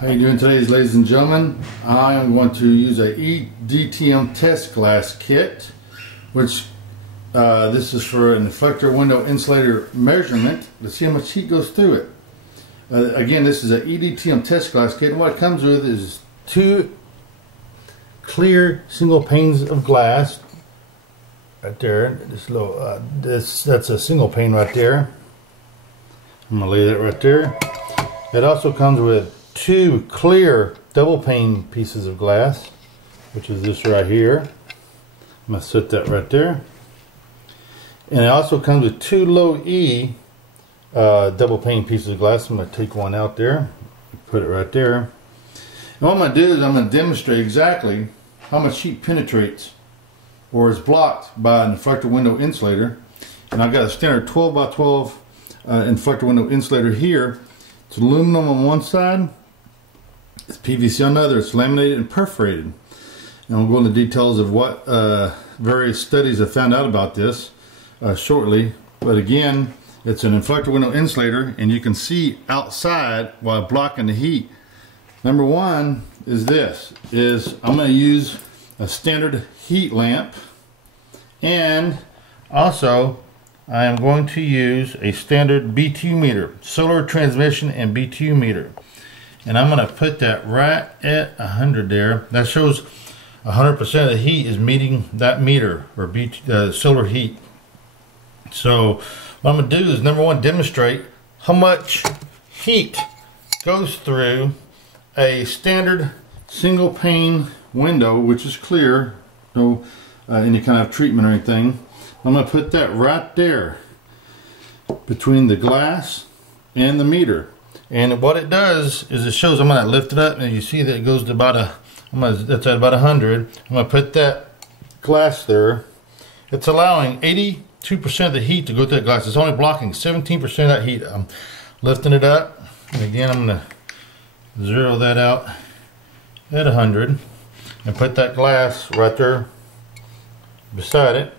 How you doing today, ladies and gentlemen? I am going to use a EDTM test glass kit, which this is for an inflector window insulator measurement to see how much heat goes through it. Again, this is an EDTM test glass kit, and what it comes with is two clear single panes of glass right there. This little that's a single pane right there. I'm gonna lay that right there. It also comes with two clear double pane pieces of glass, which is this right here. I'm going to set that right there. And it also comes with two low E double pane pieces of glass. I'm going to take one out there, put it right there. And what I'm going to do is I'm going to demonstrate exactly how much heat penetrates or is blocked by an inflector window insulator. And I've got a standard 12 by 12 inflector window insulator here. It's aluminum on one side, it's PVC on the other. It's laminated and perforated. And we'll go into details of what various studies have found out about this shortly. But again, it's an inflector window insulator, and you can see outside while blocking the heat. Number one is this: I'm going to use a standard heat lamp, and also I am going to use a standard BTU meter, solar transmission and BTU meter. And I'm going to put that right at 100 there. That shows 100% of the heat is meeting that meter, or solar heat. So what I'm going to do is, number one, demonstrate how much heat goes through a standard single pane window, which is clear, no any kind of treatment or anything. I'm going to put that right there between the glass and the meter. And what it does is it shows, I'm going to lift it up, and you see that it goes to about that's at about 100. I'm going to put that glass there. It's allowing 82% of the heat to go through that glass. It's only blocking 17% of that heat. I'm lifting it up, and again I'm going to zero that out at 100 and put that glass right there beside it.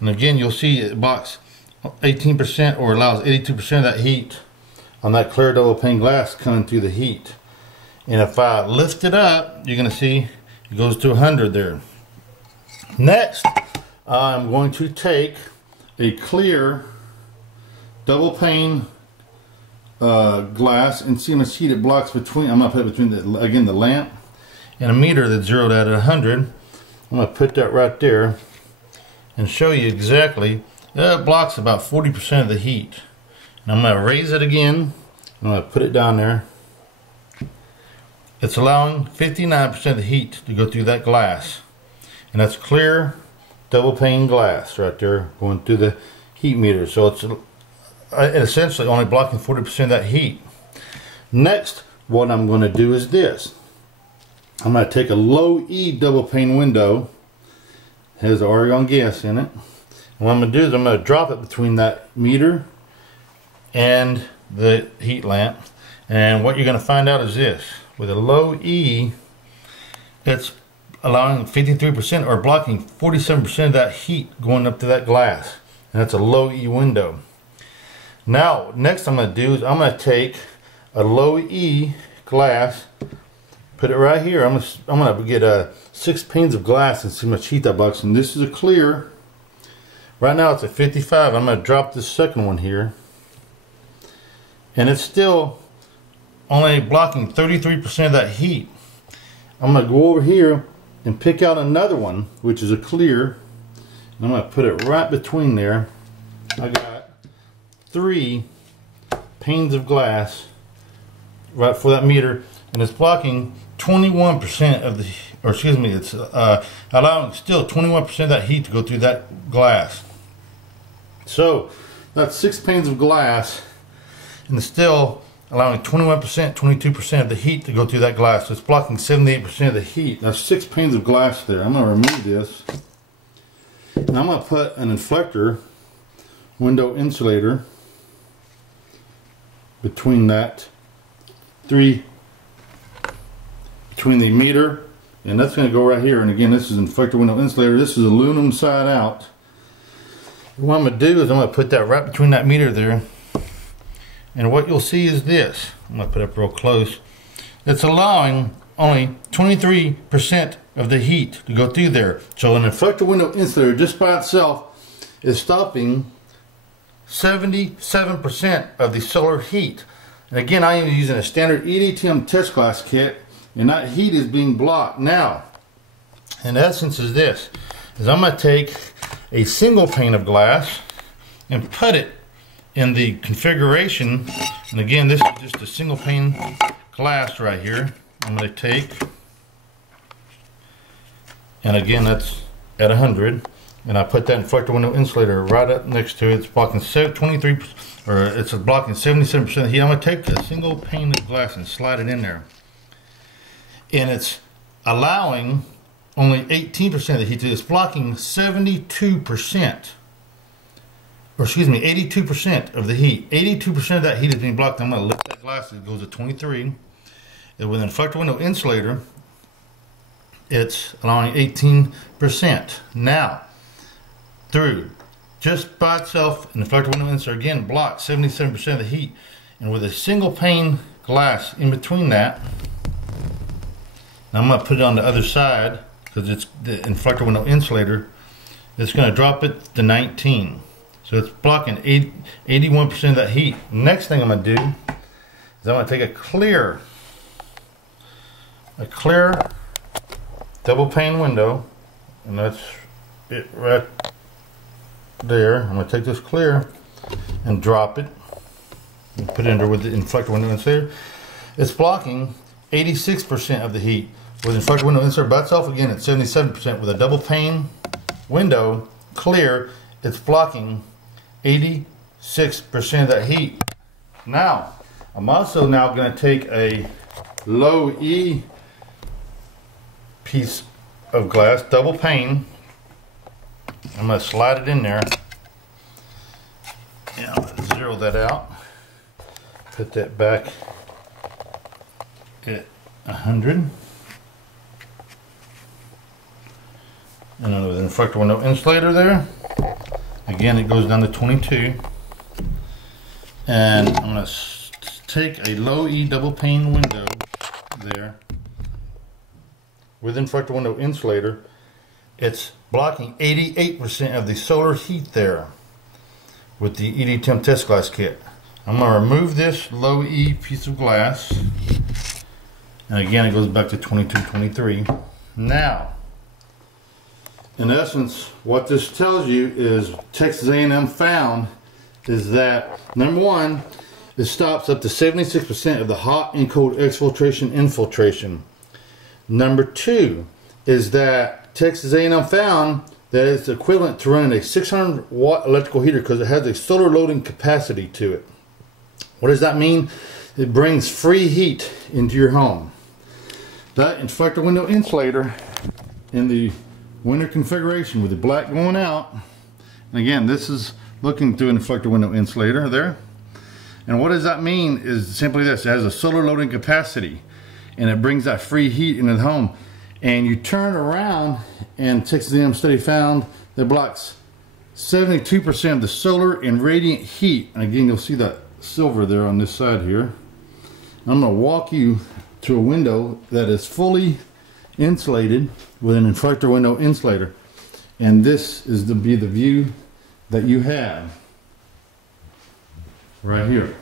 And again, you'll see it blocks 18% or allows 82% of that heat on that clear double pane glass coming through the heat. And if I lift it up, you're going to see it goes to 100 there. Next, I'm going to take a clear double pane glass and see how much heat it blocks between. I'm going to put it between the lamp and a meter that's zeroed out at 100. I'm going to put that right there and show you exactly. It blocks about 40% of the heat. And I'm going to raise it again. I'm going to put it down there. It's allowing 59% of the heat to go through that glass. And that's clear double pane glass right there going through the heat meter. So it's essentially only blocking 40% of that heat. Next, what I'm going to do is this. I'm going to take a low E double pane window. It has argon gas in it. And what I'm going to do is I'm going to drop it between that meter and the heat lamp. And what you're going to find out is this: with a low E, it's allowing 53% or blocking 47% of that heat going up to that glass. And that's a low E window. Now, next I'm going to do is I'm going to take a low E glass, put it right here. I'm going to get 6 panes of glass and see how much heat that blocks. And this is a clear. Right now it's at 55. I'm going to drop this second one here. And it's still only blocking 33% of that heat. I'm going to go over here and pick out another one, which is a clear. And I'm going to put it right between there. I got 3 panes of glass right for that meter. And it's blocking 21% of the, or excuse me, it's allowing still 21% of that heat to go through that glass. So that's 6 panes of glass, and it's still allowing 21%, 22% of the heat to go through that glass. So it's blocking 78% of the heat. That's 6 panes of glass there. I'm going to remove this, and I'm going to put an inflector window insulator between that between the meter, and that's going to go right here. And again, this is an inflector window insulator. This is aluminum side out. What I'm going to do is I'm going to put that right between that meter there. And what you'll see is this. I'm going to put it up real close. it's allowing only 23% of the heat to go through there. So an inflector window insulator just by itself is stopping 77% of the solar heat. And again, I am using a standard EDTM test glass kit, and that heat is being blocked. Now, in essence is this, is I'm going to take a single pane of glass and put it in the configuration. And again, this is just a single pane glass right here. I'm going to take, and again that's at 100, and I put that inflector window insulator right up next to it. It's blocking 23, or it's blocking 77% of the heat. I'm going to take a single pane of glass and slide it in there, and it's allowing only 18% of the heat. It's blocking 72%, or excuse me, 82% of the heat. 82% of that heat is being blocked. I'm going to lift that glass. It goes to 23. And with an inflector window insulator, it's allowing 18%. Now, through just by itself, an inflector window insulator again blocks 77% of the heat. And with a single pane glass in between that, now I'm going to put it on the other side because it's the inflector window insulator. It's going to drop it to 19. So it's blocking 81% of that heat. Next thing I'm going to do is I'm going to take a clear double pane window, and that's it right there. I'm going to take this clear and drop it and put it in there with the inflector window insulator. It's blocking 86% of the heat. With the inflector window insulator by itself, again, it's 77%. With a double pane window clear, it's blocking 86% of that heat. Now, I'm also now going to take a low E piece of glass, double pane. I'm going to slide it in there. Yeah, I'm going to zero that out. Put that back at 100. And then with an inflector window insulator there, again it goes down to 22. And I'm going to take a low E double pane window there with inflector window insulator. It's blocking 88% of the solar heat there with the EDTM test glass kit. I'm going to remove this low E piece of glass, and again it goes back to 22, 23. Now, in essence, what this tells you is Texas A&M found is that, number one, it stops up to 76% of the hot and cold exfiltration infiltration. Number two is that Texas A&M found that it's equivalent to running a 600 watt electrical heater because it has a solar loading capacity to it. What does that mean? It brings free heat into your home. That inflector window insulator in the window configuration with the black going out, and again this is looking through an inflector window insulator there, and what does that mean is simply this: it has a solar loading capacity and it brings that free heat into the home. And you turn around, and Texas A&M study found that blocks 72% of the solar and radiant heat. And again, you'll see that silver there on this side here. I'm going to walk you to a window that is fully insulated with an inflector window insulator, and this is to be the view that you have right here.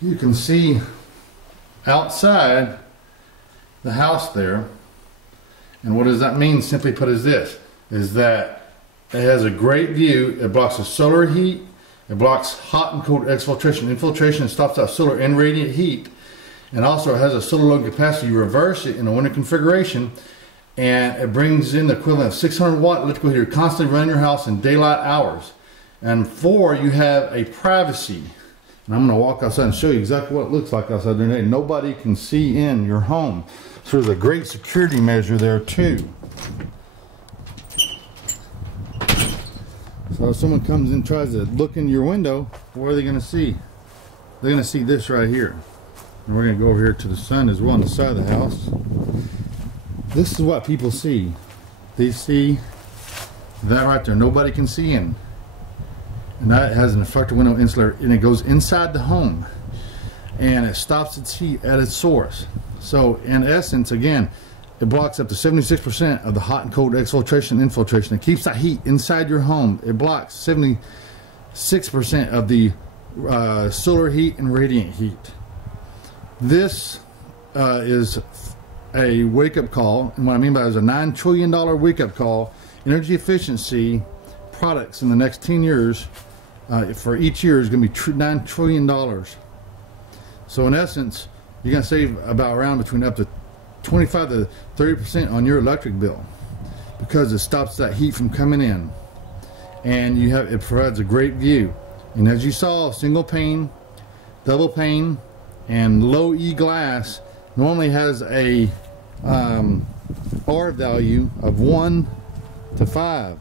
You can see outside the house there, and what does that mean? Simply put is this, is that it has a great view. It blocks the solar heat, it blocks hot and cold exfiltration, infiltration, and stops out solar and radiant heat. And also it has a solar load capacity. You reverse it in a window configuration, and it brings in the equivalent of 600 watt electrical heater constantly running your house in daylight hours. And four, you have a privacy. And I'm going to walk outside and show you exactly what it looks like outside there today. Nobody can see in your home. So there's a great security measure there too. So if someone comes in and tries to look in your window, what are they going to see? They're going to see this right here. And we're going to go over here to the sun as well on the side of the house. This is what people see. They see that right there. Nobody can see in. And that has an inflector window insulator, and it goes inside the home. and it stops its heat at its source. So in essence, again, it blocks up to 76% of the hot and cold exfiltration and infiltration. It keeps that heat inside your home. It blocks 76% of the solar heat and radiant heat. This is a wake-up call, and what I mean by it is a $9 trillion wake-up call. Energy efficiency products in the next 10 years, for each year, is going to be $9 trillion. So in essence, you're going to save about around between up to 25 to 30% on your electric bill, because it stops that heat from coming in, and it provides a great view. And as you saw, single pane, double pane, and low E glass normally has a R value of 1 to 5,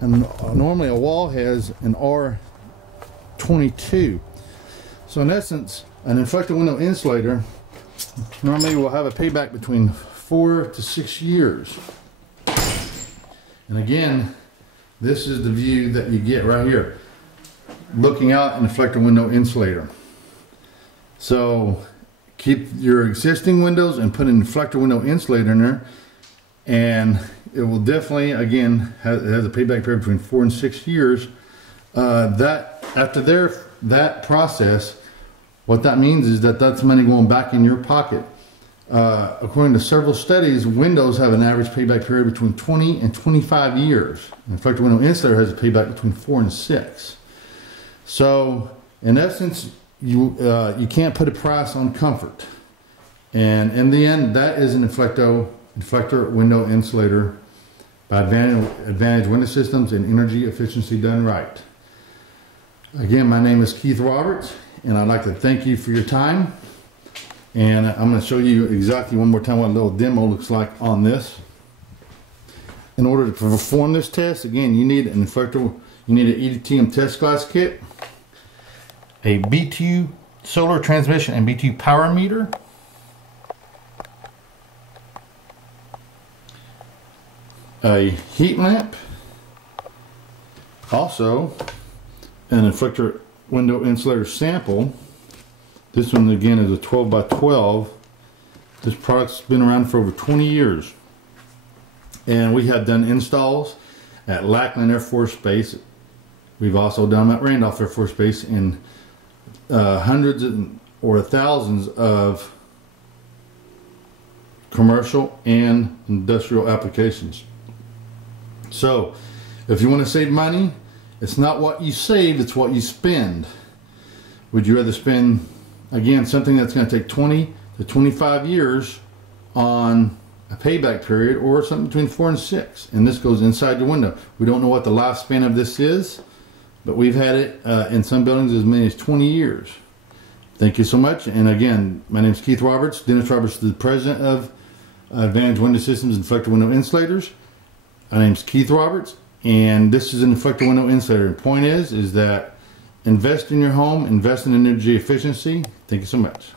and normally a wall has an R22. So in essence, an Inflector window insulator normally will have a payback between 4 to 6 years. And again, this is the view that you get right here, looking out an Inflector window insulator. So keep your existing windows and put an Inflector window insulator in there, and it will definitely, again, it has a payback period between 4 and 6 years. After that process, what that means is that that's money going back in your pocket. According to several studies, windows have an average payback period between 20 and 25 years. An Inflector window insulator has a payback between 4 and 6. So, in essence, you can't put a price on comfort. And in the end, that is an Inflector window insulator by Advantage Window Systems and energy efficiency done right. Again, my name is Keith Roberts, and I'd like to thank you for your time. And I'm going to show you exactly one more time what a little demo looks like on this. In order to perform this test, again, you need an Inflector, you need an EDTM test glass kit, a B2 solar transmission and B2 power meter, a heat lamp, also an Inflector window insulator sample. This one again is a 12 by 12. This product's been around for over 20 years, and we have done installs at Lackland Air Force Base. We've also done them at Randolph Air Force Base in hundreds or thousands of commercial and industrial applications. So if you want to save money, it's not what you save, it's what you spend. Would you rather spend, again, something that's going to take 20 to 25 years on a payback period, or something between 4 and 6? And this goes inside the window. We don't know what the lifespan of this is, but we've had it in some buildings as many as 20 years. Thank you so much. And again, my name is Keith Roberts. Dennis Roberts is the president of Advantage Window Systems and Inflector window insulators. My name is Keith Roberts, and this is an Inflector window insulator. The point is that invest in your home, invest in energy efficiency. Thank you so much.